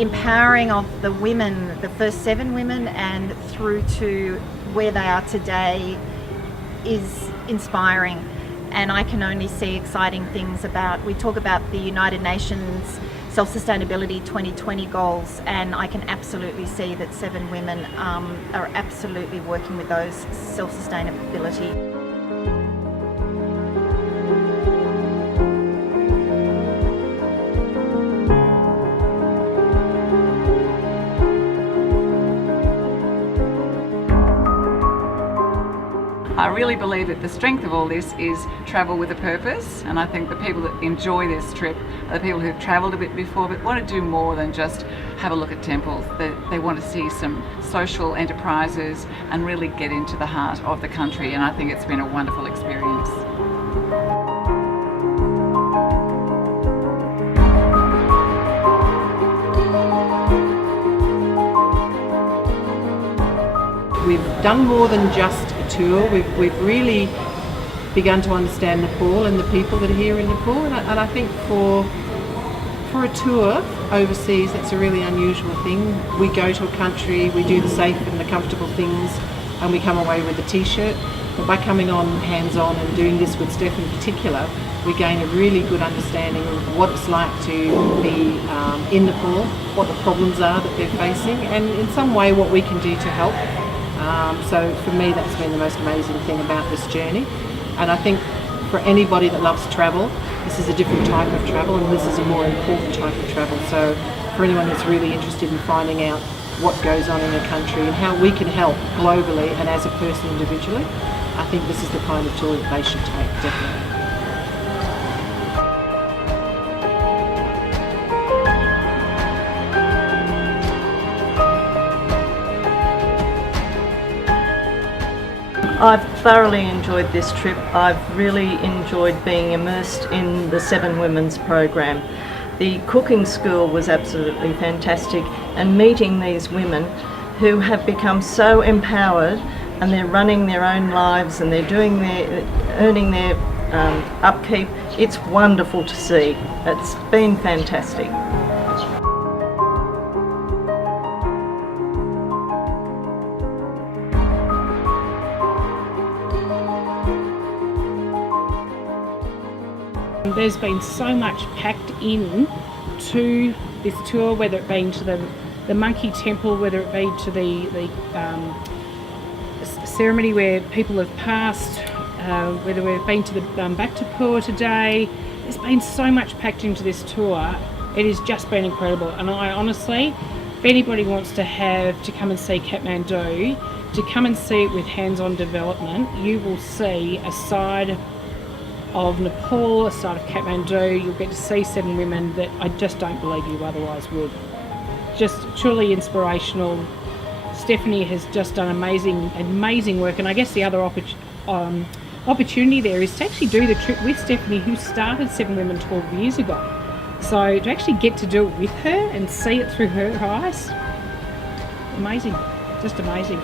the empowering of the women, the first 7 women, and through to where they are today is inspiring. And I can only see exciting things we talk about the United Nations Self-Sustainability 2020 goals, and I can absolutely see that 7 women are absolutely working with those self-sustainability. I really believe that the strength of all this is travel with a purpose, and I think the people that enjoy this trip are the people who've travelled a bit before but want to do more than just have a look at temples. They want to see some social enterprises and really get into the heart of the country, and I think it's been a wonderful experience. We've done more than just a tour. We've really begun to understand Nepal and the people that are here in Nepal, and I think for a tour overseas, that's a really unusual thing. We go to a country, we do the safe and the comfortable things, and we come away with a t-shirt. But by coming on hands-on and doing this with Steph in particular, we gain a really good understanding of what it's like to be in Nepal, what the problems are that they're facing, and in some way what we can do to help. So for me, that's been the most amazing thing about this journey. And I think for anybody that loves travel, this is a different type of travel, and this is a more important type of travel. So for anyone that's really interested in finding out what goes on in a country and how we can help globally and as a person individually, I think this is the kind of tour that they should take, definitely. I've thoroughly enjoyed this trip. I've really enjoyed being immersed in the 7 Women's program. The cooking school was absolutely fantastic, and meeting these women who have become so empowered, and they're running their own lives and they're earning their upkeep. It's wonderful to see. It's been fantastic. There's been so much packed in to this tour, whether it be to the Monkey Temple, whether it be to the ceremony where people have passed, whether we've been to the Bhaktapur today. There's been so much packed into this tour. It has just been incredible, and I honestly, if anybody wants to come and see Kathmandu, to come and see it with hands-on development, you will see a side of Nepal, a side of Kathmandu. You'll get to see 7 women that I just don't believe you otherwise would. Just truly inspirational. Stephanie has just done amazing work, and I guess the other opportunity there is to actually do the trip with Stephanie, who started 7 Women 12 years ago. So to actually get to do it with her and see it through her eyes, amazing, just amazing.